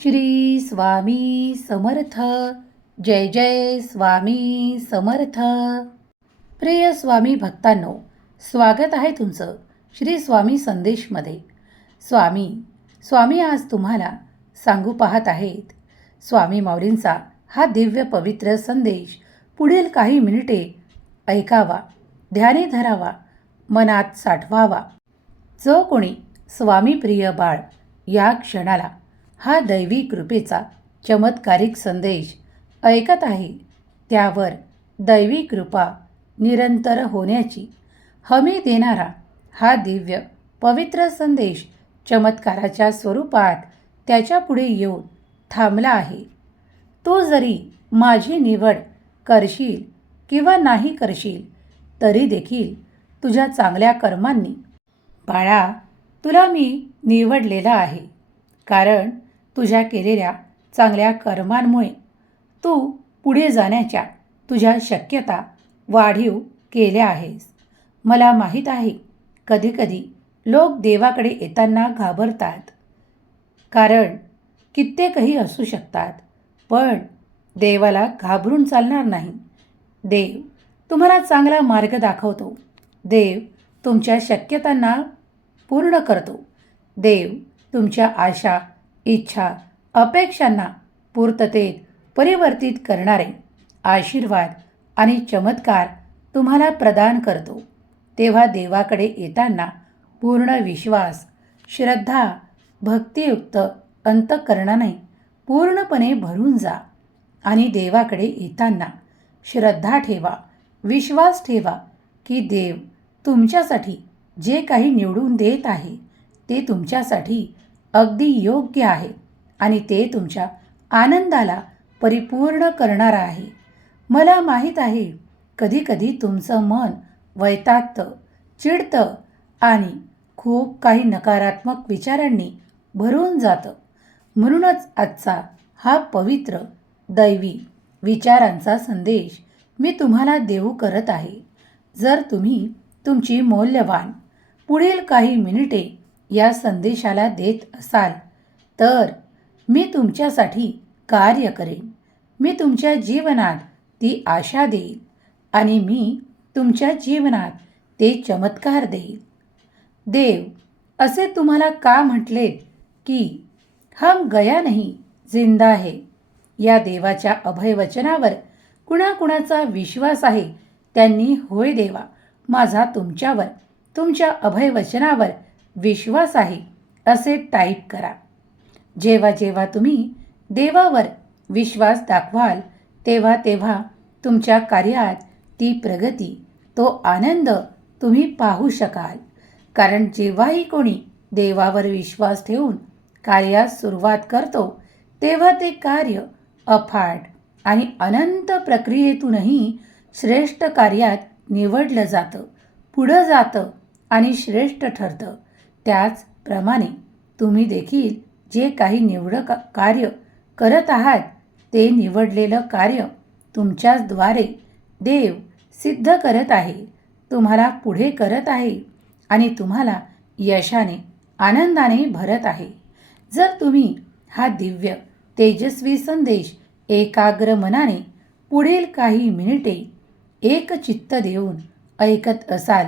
श्री स्वामी समर्थ. जय जय स्वामी समर्थ. प्रिय स्वामी भक्तांनो, स्वागत आहे तुमचं श्री स्वामी संदेशमध्ये. स्वामी आज तुम्हाला सांगू पाहत आहेत. स्वामी माऊलींचा हा दिव्य पवित्र संदेश पुढील काही मिनिटे ऐकावा, ध्यानी धरावा, मनात साठवावा. जो कोणी स्वामीप्रिय बाळ या क्षणाला हा दैवी कृपेचा चमत्कारिक संदेश ऐकत आहे, त्यावर दैवी कृपा निरंतर होण्याची हमी देणारा हा दिव्य पवित्र संदेश चमत्काराच्या स्वरूपात त्याच्यापुढे येऊन थांबला आहे. तू जरी माझी निवड करशील किंवा नाही करशील तरी देखील तुझ्या चांगल्या कर्मांनी बाळा तुला मी निवडलेला आहे. कारण तुझ्या केलेल्या चांगल्या कर्मांमुळे तू पुढे जाण्याच्या तुझ्या शक्यता वाढीव केल्या आहेस. मला माहीत आहे, कधीकधी लोक देवाकडे येताना घाबरतात. कारण कित्येकही असू शकतात, पण देवाला घाबरून चालणार नाही. देव तुम्हाला चांगला मार्ग दाखवतो. देव तुमच्या शक्यतांना पूर्ण करतो. देव तुमच्या आशा, इच्छा, अपेक्षांना पूर्ततेत परिवर्तित करणारे आशीर्वाद आणि चमत्कार तुम्हाला प्रदान करतो. तेव्हा देवाकडे येताना पूर्ण विश्वास, श्रद्धा, भक्तियुक्त अंतःकरणाने पूर्णपणे भरून जा. आणि देवाकडे येताना श्रद्धा ठेवा, विश्वास ठेवा की देव तुमच्यासाठी जे काही निवडून देत आहे ते तुमच्यासाठी अगदी योग्य आहे आणि ते तुमच्या आनंदाला परिपूर्ण करणारा आहे. मला माहीत आहे, कधीकधी तुमचं मन वैतागतं, चिडतं आणि खूप काही नकारात्मक विचारांनी भरून जातं. म्हणूनच आजचा हा पवित्र दैवी विचारांचा संदेश मी तुम्हाला देऊ करत आहे. जर तुम्ही तुमची मौल्यवान पुढील काही मिनिटे या संदेशाला देत असाल तर मी तुमच्यासाठी कार्य करेन. मी तुमच्या जीवनात ती आशा देईल आणि मी तुमच्या जीवनात ते चमत्कार देईल. देव असे तुम्हाला का म्हटलेत की हम गया नहीं जिंदा है. या देवाच्या अभयवचनावर कुणाकुणाचा विश्वास आहे त्यांनी होय देवा माझा तुमच्यावर, तुमच्या अभयवचनावर विश्वास आहे असे टाईप करा. जेव्हा जेव्हा तुम्ही देवावर विश्वास दाखवाल तेव्हा तेव्हा तुमच्या कार्यात ती प्रगती, तो आनंद तुम्ही पाहू शकाल. कारण जेव्हाही कोणी देवावर विश्वास ठेवून कार्यास सुरुवात करतो तेव्हा ते कार्य अफाट आणि अनंत प्रक्रियेतूनही श्रेष्ठ कार्यात निवडलं जातं, पुढं जातं आणि श्रेष्ठ ठरतं. त्याचप्रमाणे तुम्ही देखील जे काही कार्य करत आहात ते निवडलेलं कार्य तुमच्याद्वारे देव सिद्ध करत आहे, तुम्हाला पुढे करत आहे आणि तुम्हाला यशाने, आनंदाने भरत आहे. जर तुम्ही हा दिव्य तेजस्वी संदेश एकाग्र मनाने पुढील काही मिनिटे एकचित्त देऊन ऐकत असाल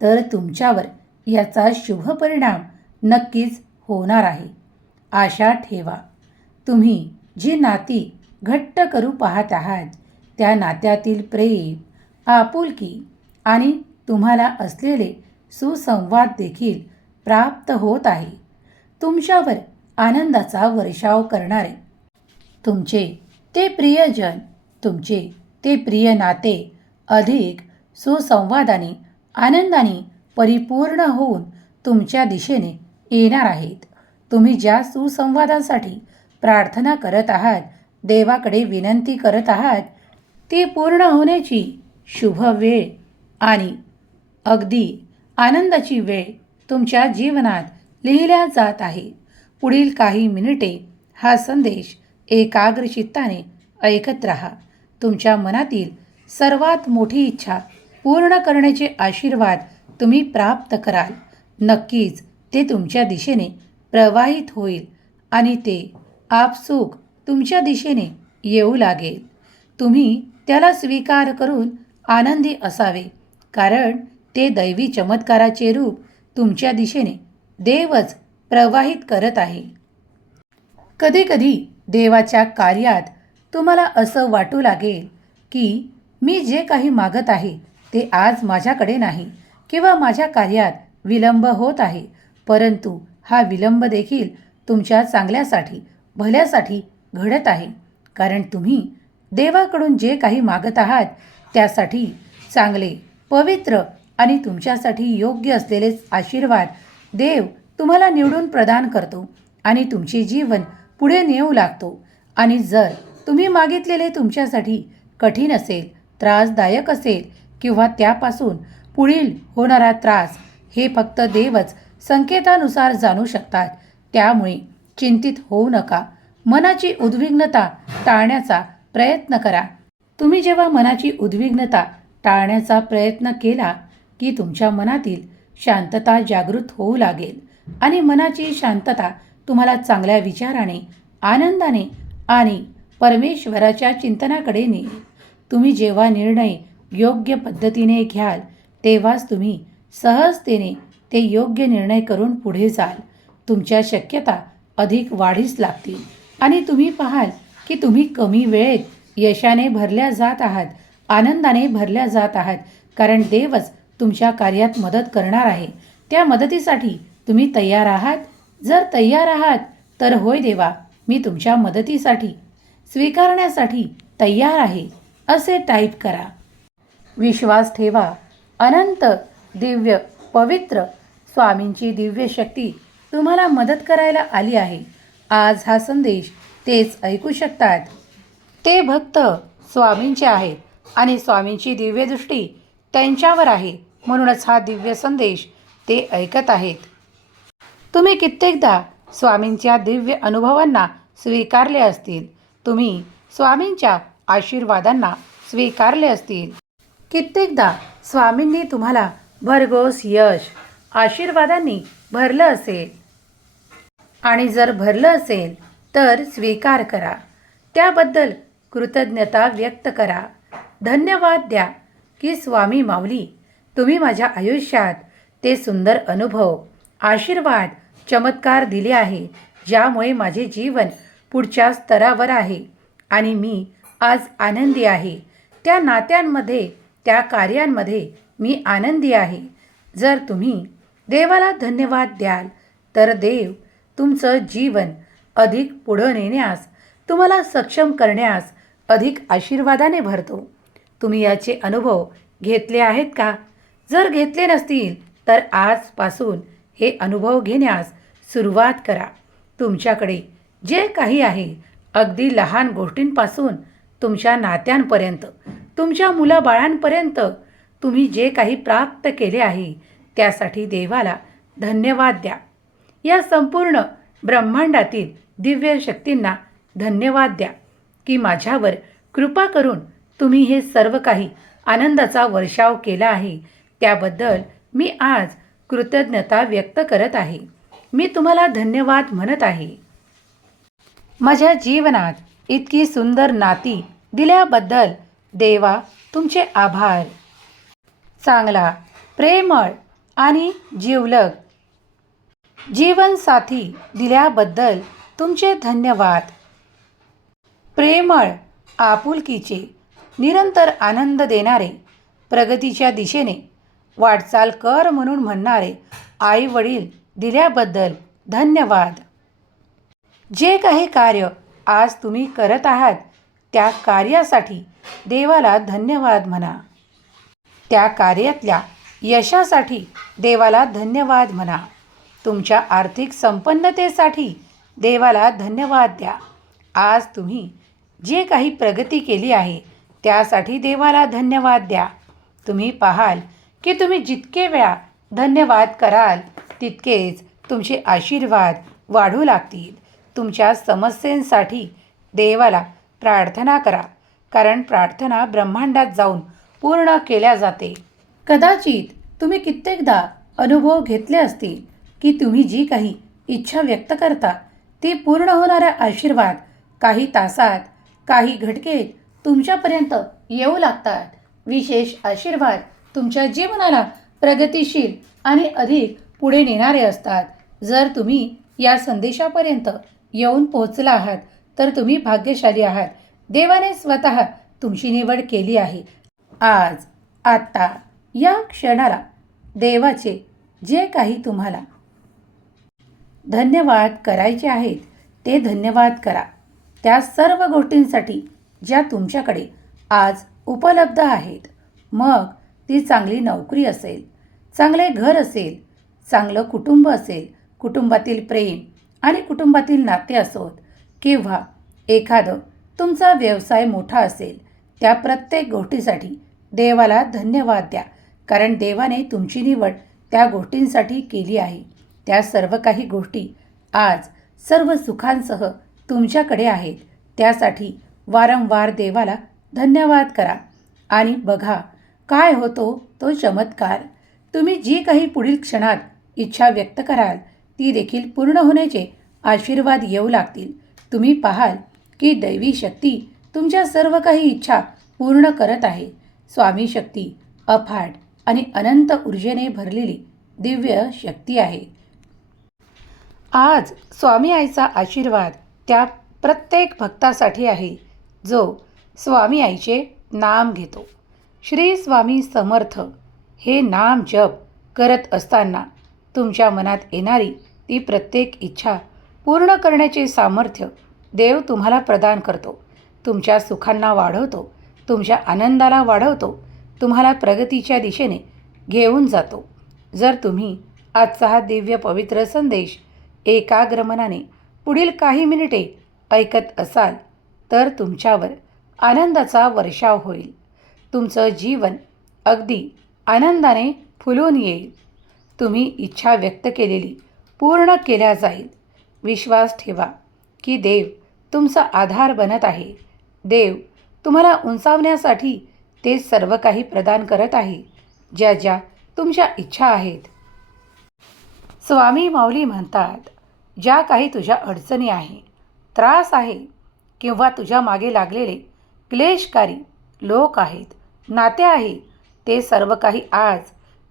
तर तुमच्यावर याचा शुभ परिणाम नक्कीच होणार आहे. आशा ठेवा. तुम्ही जी नाती घट्ट करू पाहत आहात त्या नात्यातील प्रेम, आपुलकी आणि तुम्हाला असलेले सुसंवाद देखील प्राप्त होत आहे. तुमच्यावर आनंदाचा वर्षाव करणारे तुमचे ते प्रियजन, तुमचे ते प्रिय नाते अधिक सुसंवादाने, आनंदाने परिपूर्ण होऊन तुमच्या दिशेने येणार आहेत. तुम्ही ज्या सुसंवादासाठी प्रार्थना करत आहात, देवाकडे विनंती करत आहात, ती पूर्ण होण्याची शुभ वेळ आणि अगदी आनंदाची वेळ तुमच्या जीवनात लिहिल्या जात आहे. पुढील काही मिनिटे हा संदेश एकाग्र चित्ताने ऐकत राहा. तुमच्या मनातील सर्वात मोठी इच्छा पूर्ण करण्याचे आशीर्वाद तुम्ही प्राप्त कराल. नक्कीच ते तुमच्या दिशेने प्रवाहित होईल आणि ते आपसूक तुमच्या दिशेने येऊ लागेल. तुम्ही त्याला स्वीकार करून आनंदी असावे, कारण ते दैवी चमत्काराचे रूप तुमच्या दिशेने देवच प्रवाहित करत आहे. कधीकधी देवाच्या कार्यात तुम्हाला असं वाटू लागेल की मी जे काही मागत आहे ते आज माझ्याकडे नाही किंवा माझ्या कार्यात विलंब होत आहे, परंतु हा विलंब देखील तुमच्या चांगल्यासाठी भल्यासाठी घडत आहे, कारण तुम्ही देवाकडून जे काही मागत आहात त्यासाठी चांगले पवित्र आणि तुमच्यासाठी योग्य असलेलेच आशीर्वाद देव तुम्हाला निवडून प्रदान करतो आणि तुमचे जीवन पुढे नेऊ लागतो. आणि जर तुम्ही मागितलेले तुमच्यासाठी कठीण असेल, त्रासदायक असेल किंवा त्यापासून पुढील होणारा त्रास हे फक्त देवच संकेतानुसार जाणू शकतात, त्यामुळे चिंतित होऊ नका. मनाची उद्विग्नता टाळण्याचा प्रयत्न करा. तुम्ही जेव्हा मनाची उद्विग्नता टाळण्याचा प्रयत्न केला की तुमच्या मनातील शांतता जागृत होऊ लागेल आणि मनाची शांतता तुम्हाला चांगल्या विचाराने, आनंदाने आणि परमेश्वराच्या चिंतनाकडे नेईल. तुम्ही जेव्हा निर्णय योग्य पद्धतीने घ्याल तेव्हाच तुम्ही सहजतेने ते योग्य निर्णय करून पुढे जाल. तुमच्या शक्यता अधिक वाढीस लागतील आणि तुम्ही पाहाल की तुम्ही कमी वेळेत यशाने भरल्या जात आहात, आनंदाने भरल्या जात आहात, कारण देवच तुमच्या कार्यात मदत करणार आहे. त्या मदतीसाठी तुम्ही तयार आहात? जर तयार आहात तर होय देवा, मी तुमच्या मदतीसाठी स्वीकारण्यासाठी तयार आहे असे टाईप करा. विश्वास ठेवा. अनंत दिव्य पवित्र स्वामींची दिव्य शक्ती तुम्हाला मदत करायला आली आहे. आज हा संदेश तेच ऐकू शकतात. ते भक्त स्वामींचे आहेत आणि स्वामींची दिव्य दृष्टी त्यांच्यावर आहे, म्हणूनच हा दिव्य संदेश ते ऐकत आहेत. तुम्ही कित्येकदा स्वामींच्या दिव्य अनुभवांना स्वीकारले असतील. तुम्ही स्वामींच्या आशीर्वादांना स्वीकारले असतील. कित्येकदा स्वामींनी तुम्हाला भरघोस यश आशीर्वादांनी भरलं असेल आणि जर भरलं असेल तर स्वीकार करा. त्याबद्दल कृतज्ञता व्यक्त करा. धन्यवाद द्या की स्वामी माऊली, तुम्ही माझ्या आयुष्यात ते सुंदर अनुभव, आशीर्वाद, चमत्कार दिले आहे, ज्यामुळे माझे जीवन पुढच्या स्तरावर आहे आणि मी आज आनंदी आहे. त्या नात्यांमध्ये, त्या कार्यांमध्ये मी आनंदी आहे. जर तुम्ही देवाला धन्यवाद द्याल तर देव तुमचं जीवन अधिक पुढं नेण्यास, तुम्हाला सक्षम करण्यास अधिक आशीर्वादाने भरतो. तुम्ही याचे अनुभव घेतले आहेत का? जर घेतले नसतील तर आजपासून हे अनुभव घेण्यास सुरुवात करा. तुमच्याकडे जे काही आहे, अगदी लहान गोष्टींपासून तुमच्या नात्यांपर्यंत, तुमच्या मुलाबाळांपर्यंत तुम्ही जे काही प्राप्त केले आहे त्यासाठी देवाला धन्यवाद द्या. या संपूर्ण ब्रह्मांडातील दिव्य शक्तींना धन्यवाद द्या की माझ्यावर कृपा करून तुम्ही हे सर्व काही आनंदाचा वर्षाव केला आहे. त्याबद्दल मी आज कृतज्ञता व्यक्त करत आहे. मी तुम्हाला धन्यवाद म्हणत आहे. माझ्या जीवनात इतकी सुंदर नाती दिल्याबद्दल देवा तुमचे आभार. चांगला, प्रेमळ आणि जिवलग जीवनसाथी दिल्याबद्दल तुमचे धन्यवाद. प्रेमळ, आपुलकीचे, निरंतर आनंद देणारे, प्रगतीच्या दिशेने वाटचाल कर म्हणून म्हणणारे आई वडील दिल्याबद्दल धन्यवाद. जे काही कार्य आज तुम्ही करत आहात त्या कार्यासाठी देवाला धन्यवाद म्हणा. त्या कार्यातल्या यशासाठी देवाला धन्यवाद म्हणा. तुमच्या आर्थिक संपन्नतेसाठी देवाला धन्यवाद द्या. आज तुम्ही जे काही प्रगती केली आहे त्यासाठी देवाला धन्यवाद द्या. तुम्ही पाहाल की तुम्ही जितके वेळा धन्यवाद कराल तितकेच तुमचे आशीर्वाद वाढू लागतील. तुमच्या समस्येसाठी देवाला प्रार्थना करा, कारण प्रार्थना ब्रह्मांडात जाऊन पूर्ण केल्या जाते. कदाचित तुम्ही कित्येकदा अनुभव घेतले असतील की तुम्ही जी काही इच्छा व्यक्त करता ती पूर्ण होणारा आशीर्वाद काही तासात, काही घटकेत तुमच्यापर्यंत येऊ लागतात. विशेष आशीर्वाद तुमच्या जीवनाला प्रगतिशील आणि अधिक पुढे नेणारे असतात. जर तुम्ही या संदेशापर्यंत येऊन पोहोचला आहात तर तुम्ही भाग्यशाली आहात. देवाने स्वतः तुमची निवड केली आहे. आज, आत्ता, या क्षणाला देवाचे जे काही तुम्हाला धन्यवाद करायचे आहेत ते धन्यवाद करा. त्या सर्व गोष्टींसाठी ज्या तुमच्याकडे आज उपलब्ध आहेत. मग ती चांगली नोकरी असेल, चांगले घर असेल, चांगलं कुटुंब असेल, कुटुंबातील प्रेम आणि कुटुंबातील नाते असोत, किंवा एखादं तुमचा व्यवसाय मोठा असेल, त्या प्रत्येक गोष्टीसाठी देवाला धन्यवाद द्या. कारण देवाने तुमची निवड त्या गोष्टींसाठी केली आहे. त्या सर्व काही गोष्टी आज सर्व सुखांसह तुमच्याकडे आहेत. त्यासाठी वारंवार देवाला धन्यवाद करा आणि बघा काय होतो तो चमत्कार. तुम्ही जी काही पुढील क्षणात इच्छा व्यक्त कराल ती देखील पूर्ण होण्याचे आशीर्वाद येऊ लागतील. तुम्ही पाहाल की दैवी शक्ती तुमच्या सर्व काही इच्छा पूर्ण करत आहे. स्वामी शक्ती अफाट आणि अनंत ऊर्जेने भरलेली दिव्य शक्ती आहे. आज स्वामी आईचा आशीर्वाद त्या प्रत्येक भक्तासाठी आहे जो स्वामी आईचे नाम घेतो. श्री स्वामी समर्थ हे नाम जप करत असताना तुमच्या मनात येणारी ती प्रत्येक इच्छा पूर्ण करण्याचे सामर्थ्य देव तुम्हाला प्रदान करतो. तुमच्या सुखांना वाढवतो, तुमच्या आनंदाला वाढवतो, तुम्हाला प्रगतीच्या दिशेने घेऊन जातो. जर तुम्ही आजचा हा दिव्य पवित्र संदेश एकाग्र मनाने पुढील काही मिनिटे ऐकत असाल तर तुमच्यावर आनंदाचा वर्षाव होईल. तुमचं जीवन अगदी आनंदाने फुलून येईल. तुम्ही इच्छा व्यक्त केलेली पूर्ण केल्या जाईल. विश्वास ठेवा की देव तुमचा आधार बनत आहे. देव तुम्हाला उंचावण्यासाठी ते सर्व काही प्रदान करत आहे ज्या ज्या तुमच्या इच्छा आहेत. स्वामी माऊली म्हणतात, ज्या काही तुझ्या अडचणी आहे, त्रास आहे किंवा तुझ्या मागे लागलेले क्लेशकारी लोक आहेत, नाते आहे, ते सर्व काही आज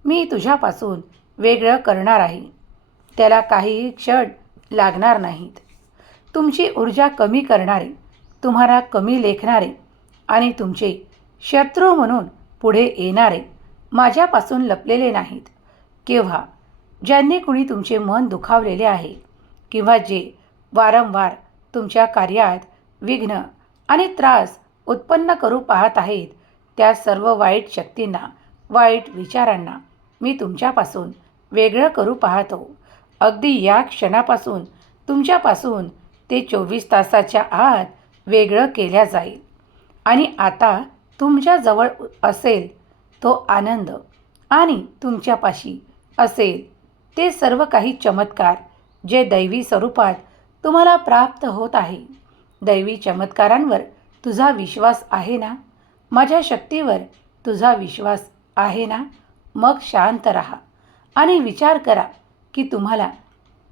मी तुझ्यापासून वेगळं करणार आहे. त्याला काहीही क्षण लागणार नाहीत. तुमची ऊर्जा कमी करणारे, तुम्हाला कमी लेखणारे आणि तुमचे शत्रू म्हणून पुढे येणारे माझ्यापासून लपलेले नाहीत. किंवा ज्यांनी कुणी तुमचे मन दुखावलेले आहे किंवा जे वारंवार तुमच्या कार्यात विघ्न आणि त्रास उत्पन्न करू पाहत आहेत, त्या सर्व वाईट शक्तींना, वाईट विचारांना मी तुमच्यापासून वेगळं करू पाहतो. अगदी या क्षणापासून तुमच्यापासून ते 24 तासाच्या आत वेगळं केल्या जाईल. आणि आता तुमच्याजवळ असेल तो आनंद आणि तुमच्यापाशी असेल ते सर्व काही चमत्कार जे दैवी स्वरूपात तुम्हाला प्राप्त होत आहे. दैवी चमत्कारांवर तुझा विश्वास आहे ना? माझ्या शक्तीवर तुझा विश्वास आहे ना? मग शांत राहा आणि विचार करा की तुम्हाला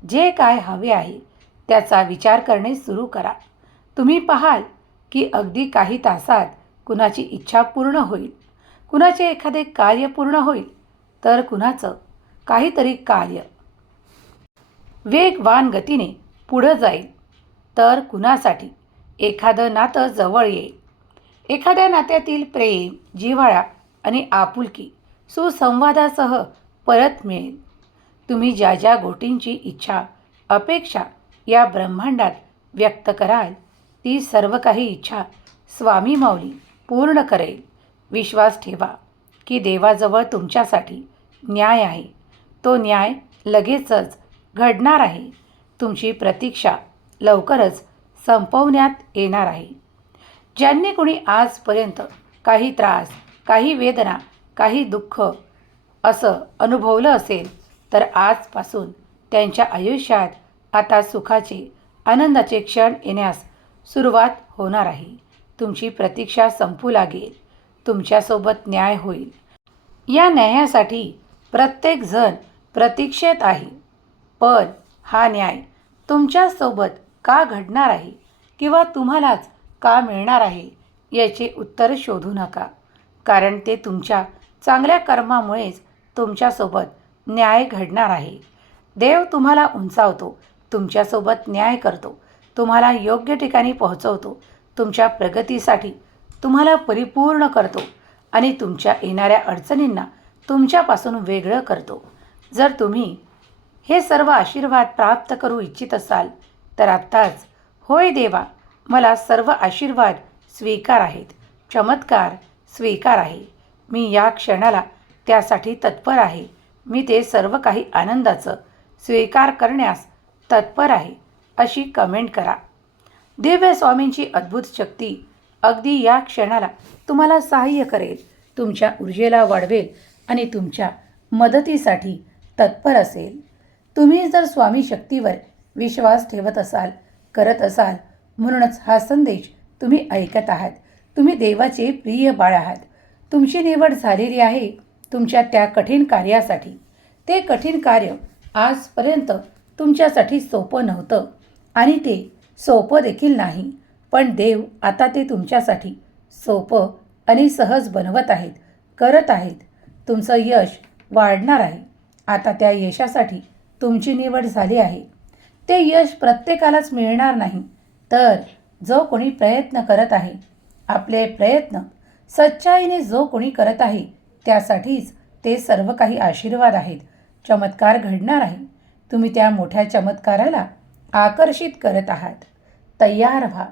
जे काय हवे आहे त्याचा विचार करणे सुरू करा. तुम्ही पाहाल की अगदी काही तासात कुणाची इच्छा पूर्ण होईल, कुणाचे एखादे कार्य पूर्ण होईल, तर कुणाचं काहीतरी कार्य वेगवान गतीने पुढं जाईल, तर कुणासाठी एखादं नातं जवळ येईल. एखाद्या नात्यातील प्रेम, जिव्हाळा आणि आपुलकी सुसंवादासह परत मिळेल. तुम्ही ज्या ज्या गोष्टींची इच्छा, अपेक्षा या ब्रह्मांडात व्यक्त कराल ती सर्व काही इच्छा स्वामी माऊली पूर्ण करेल. विश्वास ठेवा की देवाजवळ तुमच्यासाठी न्याय आहे. तो न्याय लगेचच घडणार आहे. तुमची प्रतीक्षा लवकरच संपवण्यात येणार आहे. ज्यांनी कोणी आजपर्यंत काही त्रास, काही वेदना, काही दुःख असं अनुभवलं असेल तर आजपासून त्यांच्या आयुष्यात आता सुखाचे, आनंदाचे क्षण येण्यास सुरुवात होणार आहे. तुमची प्रतीक्षा संपू लागेल. तुमच्यासोबत न्याय होईल. या न्यायासाठी प्रत्येकजण प्रतीक्षेत आहे. पण हा न्याय तुमच्यासोबत का घडणार आहे किंवा तुम्हालाच का मिळणार आहे याचे उत्तर शोधू नका, कारण ते तुमच्या चांगल्या कर्मामुळेच तुमच्यासोबत न्याय घडणार आहे. देव तुम्हाला उंचावतो, तुमच्यासोबत न्याय करतो, तुम्हाला योग्य ठिकाणी पोहोचवतो, तुमच्या प्रगतीसाठी तुम्हाला परिपूर्ण करतो आणि तुमच्या येणाऱ्या अडचणींना तुमच्यापासून वेगळं करतो. जर तुम्ही हे सर्व आशीर्वाद प्राप्त करू इच्छित असाल तर आत्ताच होय देवा, मला सर्व आशीर्वाद स्वीकार आहेत, चमत्कार स्वीकार आहे, मी या क्षणाला त्यासाठी तत्पर आहे, मी ते सर्व काही आनंदाचं स्वीकार करण्यास तत्पर आहे अशी कमेंट करा. दिव्य स्वामींची अद्भुत शक्ती अगदी या क्षणाला तुम्हाला सहाय्य करेल, तुमच्या ऊर्जेला वाढवेल आणि तुमच्या मदतीसाठी तत्पर असेल. तुम्ही जर स्वामी शक्तीवर विश्वास ठेवत असाल, करत असाल, म्हणूनच हा संदेश तुम्ही ऐकत आहात. तुम्ही देवाचे प्रिय बाळ आहात. तुमची निवड झालेली आहे तुमच्या त्या कठीण कार्यासाठी. ते कठीण कार्य आजपर्यंत तुमच्यासाठी सोपं नव्हतं आणि ते सोपं देखील नाही, पण देव आता ते तुमच्यासाठी सोपं आणि सहज बनवत आहेत, करत आहेत. तुमचं यश वाढणार आहे. आता त्या यशासाठी तुमची निवड झाली आहे. ते यश प्रत्येकालाच मिळणार नाही, तर जो कोणी प्रयत्न करत आहे, आपले प्रयत्न सच्चाईने जो कोणी करत आहे त्यासाठीच ते सर्व काही आशीर्वाद आहेत. चमत्कार घडणार आहे. तुम्ही त्या मोठ्या चमत्काराला आकर्षित करत आहात. तयार व्हा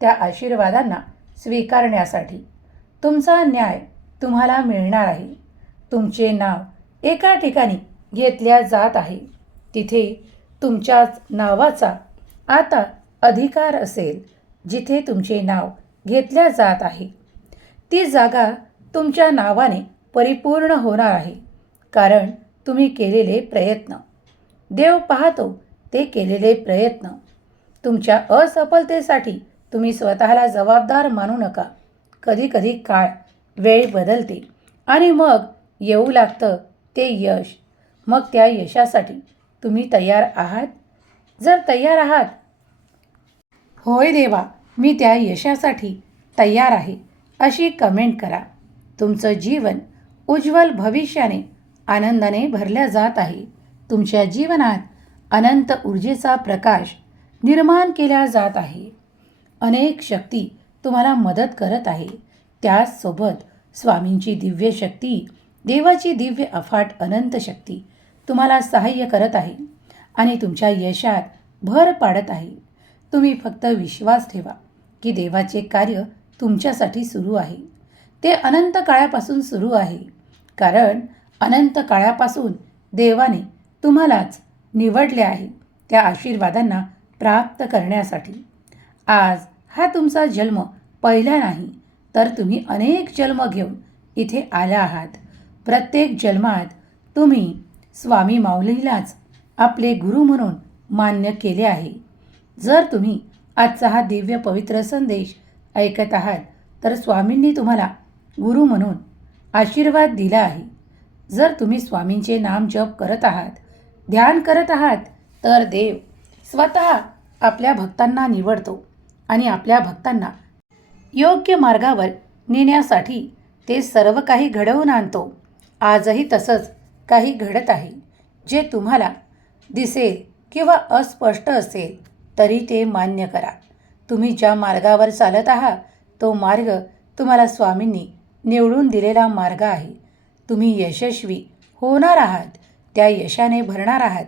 त्या आशीर्वादांना स्वीकारण्यासाठी. तुमचा न्याय तुम्हाला मिळणार आहे. तुमचे नाव एका ठिकाणी घेतल्या जात आहे. तिथे तुमच्याच नावाचा आता अधिकार असेल. जिथे तुमचे नाव घेतल्या जात आहे ती जागा तुमच्या नावाने परिपूर्ण होणार आहे, कारण तुम्ही केलेले प्रयत्न. देव पाहतो ते केलेले प्रयत्न. तुमच्या असफलतेसाठी तुम्ही स्वतःला जबाबदार मानू नका. कधीकधी काळ, वेळ बदलते आणि मग येऊ लागतं ते यश. मग त्या यशासाठी तुम्ही तयार आहात? जर तयार आहात, होय देवा, मी त्या यशासाठी तयार आहे अशी कमेंट करा. तुमचं जीवन उज्ज्वल भविष्याने आनंदाने भरल्या जात आहे. तुमच्या जीवनात अनंत ऊर्जेचा प्रकाश निर्माण केला जात आहे. अनेक शक्ती तुम्हाला मदत करत आहे. त्याचसोबत स्वामींची दिव्य शक्ती, देवाची दिव्य अफाट अनंत शक्ती तुम्हाला सहाय्य करत आहे आणि तुमच्या यशात भर पाडत आहे. तुम्ही फक्त विश्वास ठेवा की देवाचे कार्य तुमच्यासाठी सुरू आहे. ते अनंत काळापासून सुरू आहे, कारण अनंत काळापासून देवाने तुम्हालाच निवडले आहे त्या आशीर्वादांना प्राप्त करण्यासाठी. आज हा तुमचा जन्म पहिला नाही, तर तुम्ही अनेक जन्म घेऊन इथे आला आहात. प्रत्येक जन्मात तुम्ही स्वामी माऊलीलाच आपले गुरु म्हणून मान्य केले आहे. जर तुम्ही आजचा हा दिव्य पवित्र संदेश ऐकत आहात तर स्वामींनी तुम्हाला गुरु म्हणून आशीर्वाद दिला आहे. जर तुम्ही स्वामींचे नाम जप करत आहात, ध्यान करत आहात, तर देव स्वतः आपल्या भक्तांना निवडतो आणि आपल्या भक्तांना योग्य मार्गावर नेण्यासाठी ते सर्व काही घडवून आणतो. आजही तसंच काही घडत आहे. जे तुम्हाला दिसेल किंवा अस्पष्ट असेल तरी ते मान्य करा. तुम्ही ज्या मार्गावर चालत आहात तो मार्ग तुम्हाला स्वामींनी निवडून दिलेला मार्ग आहे. तुम्ही यशस्वी होणार आहात. त्या यशाने भरणार आहात.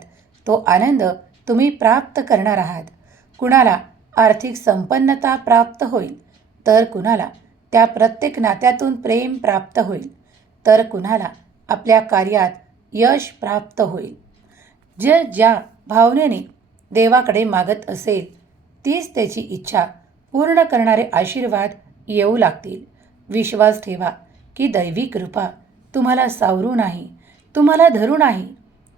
तो आनंद तुम्ही प्राप्त करणार आहात. कुणाला आर्थिक संपन्नता प्राप्त होईल, तर कुणाला त्या प्रत्येक नात्यातून प्रेम प्राप्त होईल, तर कुणाला आपल्या कार्यात यश प्राप्त होईल. जे ज्या भावनेने देवाकडे मागत असेल तीच त्याची इच्छा पूर्ण करणारे आशीर्वाद येऊ लागतील. विश्वास ठेवा की दैवी कृपा तुम्हाला सावरून आहे, तुम्हाला धरून आहे.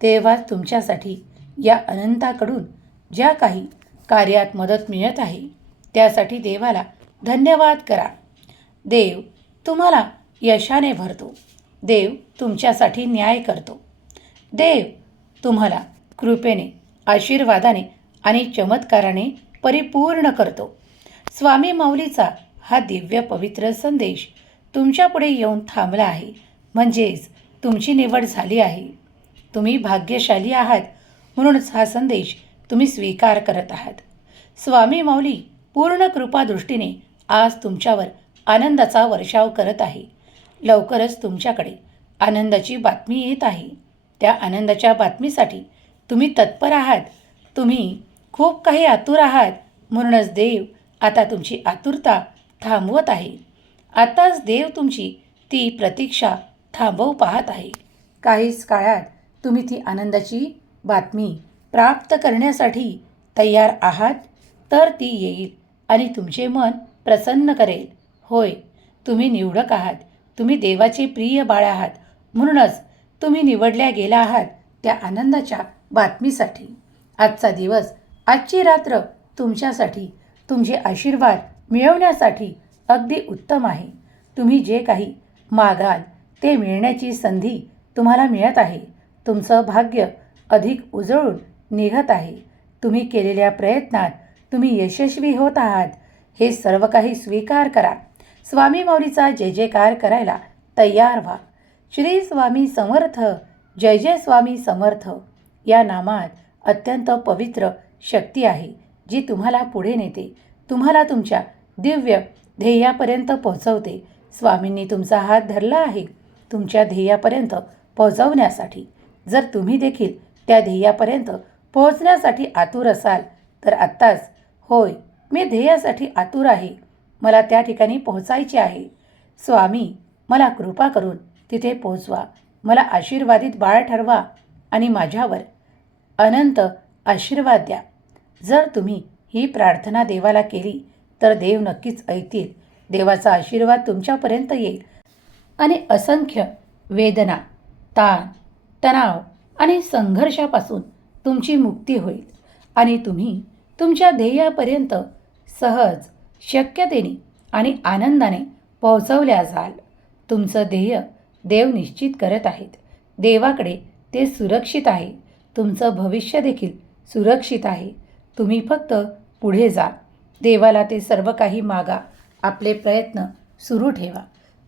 तेव्हा तुमच्यासाठी या अनंताकडून ज्या काही कार्यात मदत मिळत आहे त्यासाठी देवाला धन्यवाद करा. देव तुम्हाला यशाने भरतो. देव तुमच्यासाठी न्याय करतो. देव तुम्हाला कृपेने, आशीर्वादाने आणि चमत्काराने परिपूर्ण करतो. स्वामी माऊलीचा हा दिव्य पवित्र संदेश तुमच्यापुढे येऊन थांबला आहे. म्हणजेच तुमची निवड झाली आहे. तुम्ही भाग्यशाली आहात, म्हणूनच हा संदेश तुम्ही स्वीकार करत आहात. स्वामी माऊली पूर्ण कृपादृष्टीने आज तुमच्यावर आनंदाचा वर्षाव करत आहे. लवकरच तुमच्याकडे आनंदाची बातमी येत आहे. त्या आनंदाच्या बातमीसाठी तुम्ही तत्पर आहात. तुम्ही खूप काही आतुर आहात, म्हणूनच देव आता तुमची आतुरता थांबवत आहे. आताच देव तुमची ती प्रतीक्षा थांबवू पाहत आहे. काहीच काळात तुम्ही ती आनंदाची बातमी प्राप्त करण्यासाठी तयार आहात, तर ती येईल आणि तुमचे मन प्रसन्न करेल. होय, तुम्ही निवडक आहात. तुम्ही देवाचे प्रिय बाळ आहात, म्हणूनच तुम्ही निवडल्या गेला आहात त्या आनंदाच्या बातमीसाठी. आजचा दिवस, आजची रात्र तुमच्यासाठी, तुमचे आशीर्वाद मिळवण्यासाठी अगदी उत्तम आहे. तुम्ही जे काही मागाल ते मिळण्याची संधी तुम्हाला मिळत आहे. तुमचं भाग्य अधिक उजळून निघत आहे. तुम्ही केलेल्या प्रयत्नात तुम्ही यशस्वी होत आहात. हे सर्व काही स्वीकार करा. स्वामी माऊलीचा जय जयकार करायला तयार व्हा. श्री स्वामी समर्थ. जय जय स्वामी समर्थ. या नामात अत्यंत पवित्र शक्ती आहे, जी तुम्हाला पुढे नेते, तुम्हाला तुमच्या दिव्य ध्येयापर्यंत पोहोचवते. स्वामींनी तुमचा हात धरला आहे तुमच्या ध्येयापर्यंत पोहोचवण्यासाठी. जर तुम्ही देखील त्या ध्येयापर्यंत पोहोचण्यासाठी आतुर असाल तर आत्ताच, होय, मी ध्येयासाठी आतुर आहे, मला त्या ठिकाणी पोहोचायचे आहे, स्वामी मला कृपा करून तिथे पोहोचवा, मला आशीर्वादित बाळ ठरवा आणि माझ्यावर अनंत आशीर्वाद द्या. जर तुम्ही ही प्रार्थना देवाला केली तर देव नक्कीच ऐकतील. देवाचा आशीर्वाद तुमच्यापर्यंत येईल आणि असंख्य वेदना, ताण, तणाव आणि संघर्षापासून तुमची मुक्ती होईल आणि तुम्ही तुमच्या ध्येयापर्यंत सहज, शक्यतेने आणि आनंदाने पोहोचवल्या जाल. तुमचं ध्येय देव निश्चित करत आहेत. देवाकडे ते सुरक्षित आहे. तुमचं भविष्य देखील सुरक्षित आहे. तुम्ही फक्त पुढे जा. देवाला ते सर्व काही मागा. आपले प्रयत्न सुरू ठेवा.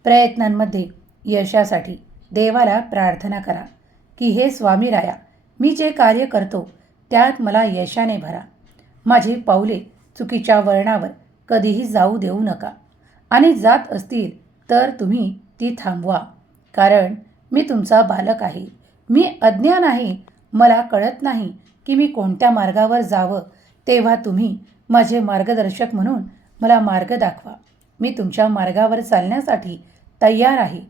प्रयत्नांमध्ये यशासाठी देवाला प्रार्थना करा की हे स्वामीराया, मी जे कार्य करतो त्यात मला यशाने भरा. माझी पाऊले चुकीच्या वळणावर कधीही जाऊ देऊ नका आणि जात असतील तर तुम्ही ती थांबवा. कारण मी तुमचा बालक आहे. मी अज्ञान आहे. मला कळत नाही की मी कोणत्या मार्गावर जावं. तेव्हा तुम्ही माझे मार्गदर्शक म्हणून मला मार्ग दाखवा. मी तुमच्या मार्गावर चालण्यासाठी तयार आहे.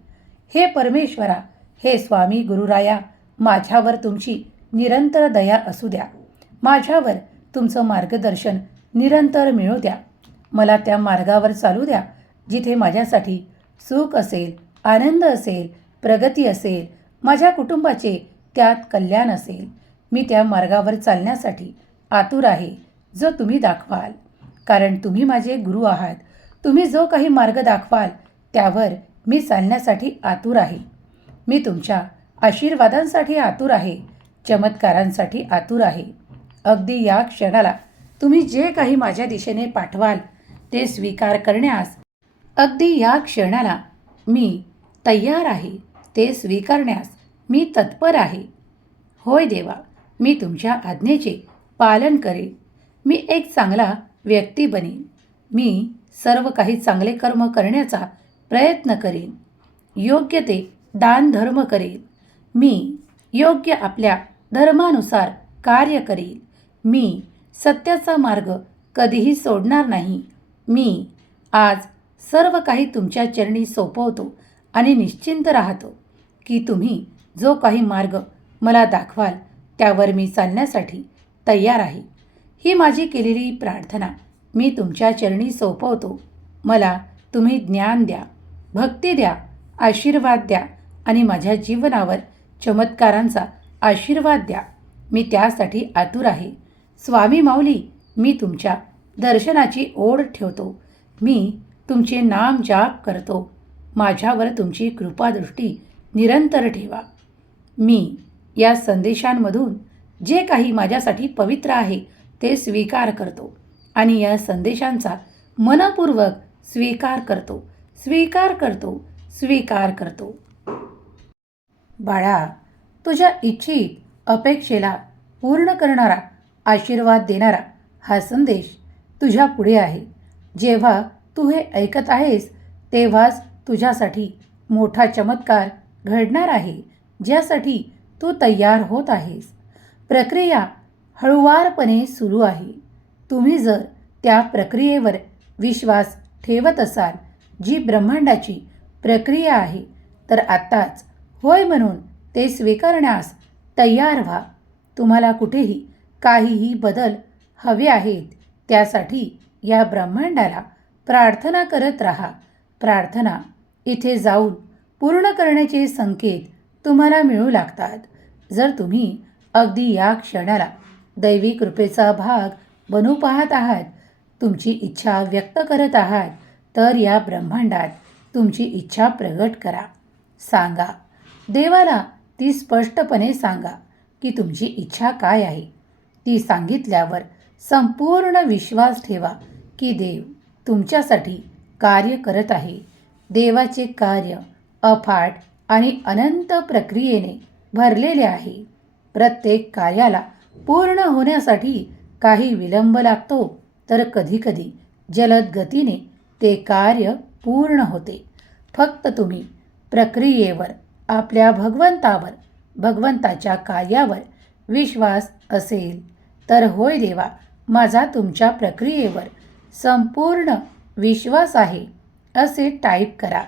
हे परमेश्वरा, हे स्वामी गुरुराया, माझ्यावर तुमची निरंतर दया असू द्या. माझ्यावर तुमचं मार्गदर्शन निरंतर मिळू द्या. मला त्या मार्गावर चालू द्या जिथे माझ्यासाठी सुख असेल, आनंद असेल, प्रगती असेल, माझ्या कुटुंबाचे त्यात कल्याण असेल. मी त्या मार्गावर चालण्यासाठी आतुर आहे जो तुम्ही दाखवाल. कारण तुम्ही माझे गुरु आहात. तुम्ही जो काही मार्ग दाखवाल त्यावर मी चालण्यासाठी आतुर आहे. मी तुमच्या आशीर्वादांसाठी आतुर आहे. चमत्कारांसाठी आतुर आहे. अगदी या क्षणाला तुम्ही जे काही माझ्या दिशेने पाठवाल ते स्वीकार करण्यास, अगदी या क्षणाला मी तयार आहे. ते स्वीकारण्यास मी तत्पर आहे. होय देवा, मी तुमच्या आज्ञेचे पालन करेन. मी एक चांगला व्यक्ती बनेन. मी सर्व काही चांगले कर्म करण्याचा प्रयत्न करेन. योग्य ते दान धर्म करेन. मी योग्य आपल्या धर्मानुसार कार्य करेन. मी सत्याचा मार्ग कधीही सोडणार नाही. मी आज सर्व काही तुमच्या चरणी सोपवतो आणि निश्चिंत राहतो की तुम्ही जो काही मार्ग मला दाखवाल त्यावर मी चालण्यासाठी तयार आहे. ही माझी केलेली प्रार्थना मी तुमच्या चरणी सोपवतो. मला तुम्ही ज्ञान द्या, भक्ती द्या, आशीर्वाद द्या आणि माझ्या जीवनावर चमत्कारांचा आशीर्वाद द्या. मी त्यासाठी आतुर आहे. स्वामी माऊली, मी तुमच्या दर्शनाची ओढ ठेवतो. मी तुमचे नाम जाप करतो. माझ्यावर तुमची कृपादृष्टी निरंतर ठेवा. मी या संदेशांमधून जे काही माझ्यासाठी पवित्र आहे ते स्वीकार करतो आणि या संदेशांचा मनपूर्वक स्वीकार करतो, स्वीकार करतो, स्वीकार करतो. बाळा, तुझ्या इच्छित अपेक्षेला पूर्ण करणारा, आशीर्वाद देणारा हा संदेश तुझ्या पुढे आहे. जेव्हा तू हे ऐकत आहेस तेव्हाच तुझ्यासाठी मोठा चमत्कार घडणार आहे, ज्यासाठी तू तयार होत आहेस. प्रक्रिया हळूवारपणे सुरू आहे. तुम्ही जर त्या प्रक्रियेवर विश्वास ठेवत असाल, जी ब्रह्मांडाची प्रक्रिया आहे, तर आत्ताच होय म्हणून ते स्वीकारण्यास तयार व्हा. तुम्हाला कुठेही काहीही बदल हवे आहेत, त्यासाठी या ब्रह्मांडाला प्रार्थना करत राहा. प्रार्थना इथे जाऊन पूर्ण करण्याचे संकेत तुम्हाला मिळू लागतात. जर तुम्ही अगदी या क्षणाला दैवी कृपेचा भाग बनू पाहत आहात, तुमची इच्छा व्यक्त करत आहात, तर या ब्रह्मांडात तुमची इच्छा प्रगट करा. सांगा, देवाला ती स्पष्टपणे सांगा की तुमची इच्छा काय आहे. ती सांगितल्यावर संपूर्ण विश्वास ठेवा की देव तुमच्यासाठी कार्य करत आहे. देवाचे कार्य अफाट आणि अनंत प्रक्रियेने भरलेले आहे. प्रत्येक कार्याला पूर्ण होण्यासाठी काही विलंब लागतो, तर कधीकधी जलद गतीने ते कार्य पूर्ण होते. फक्त तुम्ही प्रक्रियेवर, आपल्या भगवंतावर, भगवंताच्या कार्यावर विश्वास असेल तर होय देवा, माझा तुमच्या प्रक्रियेवर संपूर्ण विश्वास आहे असे टाईप करा.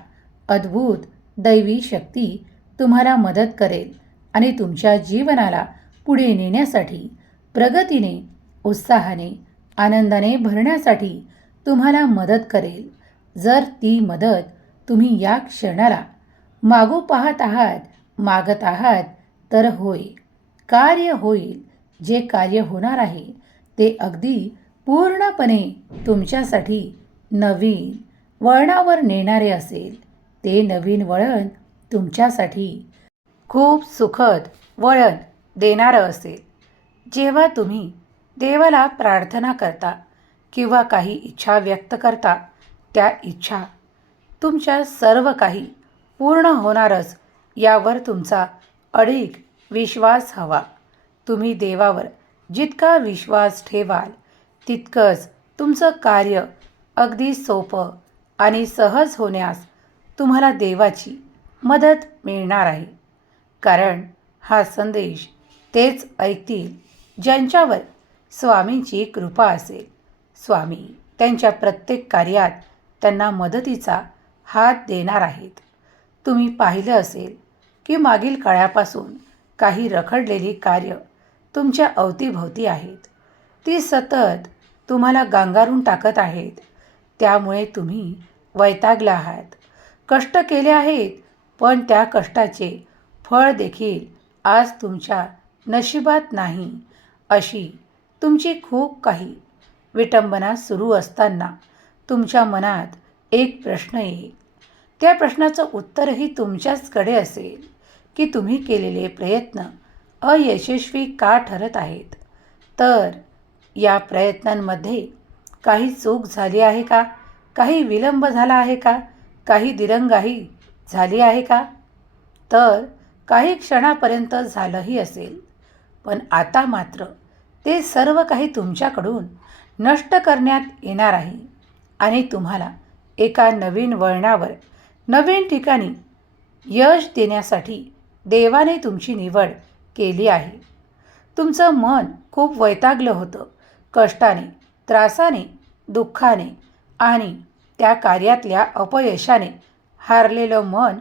अद्भुत दैवी शक्ती तुम्हाला मदत करेल आणि तुमच्या जीवनाला पुढे नेण्यासाठी, प्रगतीने, उत्साहाने, आनंदाने भरण्यासाठी तुम्हाला मदत करेल. जर ती मदत तुम्ही या क्षणाला मागू पाहत आहात, मागत आहात, तर होय, कार्य होईल. जे कार्य होणार आहे ते अगदी पूर्णपणे तुमच्यासाठी नवीन वळणावर नेणारे असेल. ते नवीन वळण तुमच्यासाठी खूप सुखद वळण देणारं असेल. जेव्हा तुम्ही देवाला प्रार्थना करता किंवा काही इच्छा व्यक्त करता, त्या इच्छा तुमच्या सर्व काही पूर्ण होणारच यावर तुमचा अडिग विश्वास हवा. तुम्ही देवावर जितका विश्वास ठेवाल तितकंच तुमचं कार्य अगदी सोपं आणि सहज होण्यास तुम्हाला देवाची मदत मिळणार आहे. कारण हा संदेश तेच ऐकतील ज्यांच्यावर स्वामींची कृपा असेल. स्वामी त्यांच्या प्रत्येक कार्यात त्यांना मदतीचा हात देणार आहेत. तुम्ही पाहिलं असेल की मागील काळापासून काही रखडलेली कार्य तुमच्या अवतीभोवती आहेत. ती सतत तुम्हाला गांगारून टाकत आहेत. त्यामुळे तुम्ही वैतागला आहात. कष्ट केले आहेत, पण त्या कष्टाचे फळ देखील आज तुमच्या नशिबात नाही. अशी तुमची खूप काही विटंबना सुरू असताना तुमच्या मनात एक प्रश्न येईल. त्या प्रश्नाचं उत्तरही तुमच्याचकडे असेल की तुम्ही केलेले प्रयत्न अयशस्वी का ठरत आहेत. तर या प्रयत्नांमध्ये काही चूक झाली आहे का? काही विलंब झाला आहे का? काही दिरंगाई झाली आहे का? तर काही क्षणापर्यंत झालंही असेल, पण आता मात्र ते सर्व काही तुमच्याकडून नष्ट करण्यात येणार आहे आणि तुम्हाला एका नवीन वळणावर, नवीन ठिकाणी यश देण्यासाठी देवाने तुमची निवड केली आहे. तुमचं मन खूप वैतागलं होतं. कष्टाने, त्रासाने, दुःखाने आणि त्या कार्यातल्या अपयशाने हारलेलं मन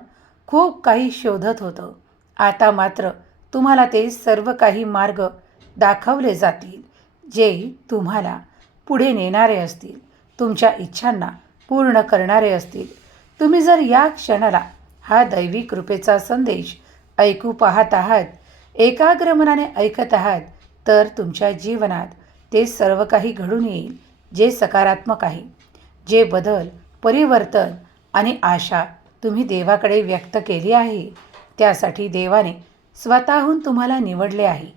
खूप काही शोधत होतं. आता मात्र तुम्हाला ते सर्व काही मार्ग दाखवले जातील, जे तुम्हाला पुढे नेणारे असतील, तुमच्या इच्छांना पूर्ण करणारे असतील. तुम्ही जर या क्षणाला हा दैवी कृपेचा संदेश ऐकू पाहत आहात, एकाग्र मनाने ऐकत आहात, तर तुमच्या जीवनात ते सर्व काही घडून येईल जे सकारात्मक आहे. जे बदल, परिवर्तन आणि आशा तुम्ही देवाकडे व्यक्त केली आहे, त्यासाठी देवाने स्वतःहून तुम्हाला निवडले आहे.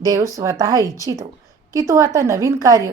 देव स्वतः इच्छितो की तू आता नवीन कार्य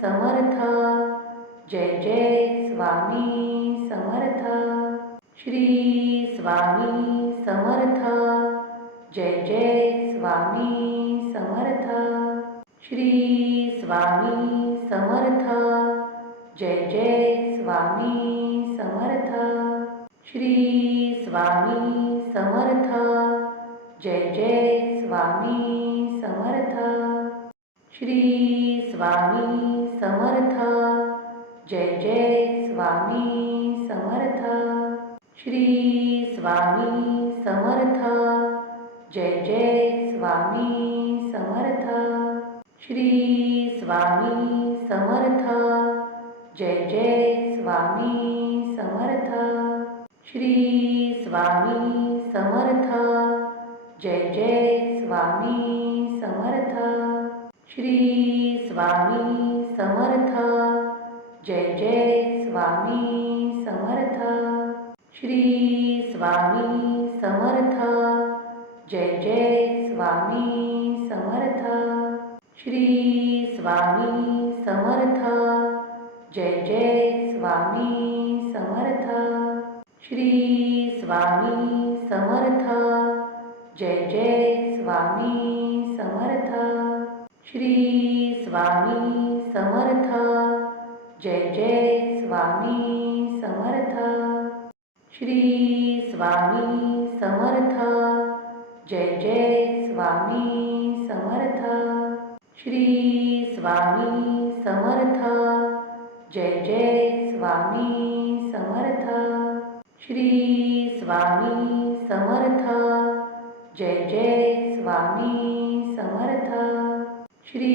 समर्थ. जय जय स्वामी समर्थ. श्री स्वामी समर्थ. जय जय स्वामी समर्थ. श्री स्वामी समर्थ. जय जय स्वामी समर्थ. श्री स्वामी समर्थ. जय जय स्वामी समर्थ. श्री स्वामी समर्थ. जय जय स्वामी समर्थ. श्री स्वामी समर्थ. जय जय स्वामी समर्थ. श्री स्वामी समर्थ. जय जय स्वामी समर्थ. श्री स्वामी समर्थ. जय जय स्वामी समर्थ. श्री स्वामी समर्थ. जय जय स्वामी समर्थ. श्री स्वामी समर्थ. जय जय स्वामी समर्थ. श्री स्वामी समर्थ. जय जय स्वामी समर्थ. श्री स्वामी समर्थ. जय जय स्वामी समर्थ. श्री स्वामी समर्थ. जय जय स्वामी समर्थ. श्री स्वामी समर्थ. जय जय स्वामी समर्थ. श्री स्वामी समर्थ. जय जय स्वामी समर्थ. श्री स्वामी समर्थ. जय जय स्वामी समर्थ. श्री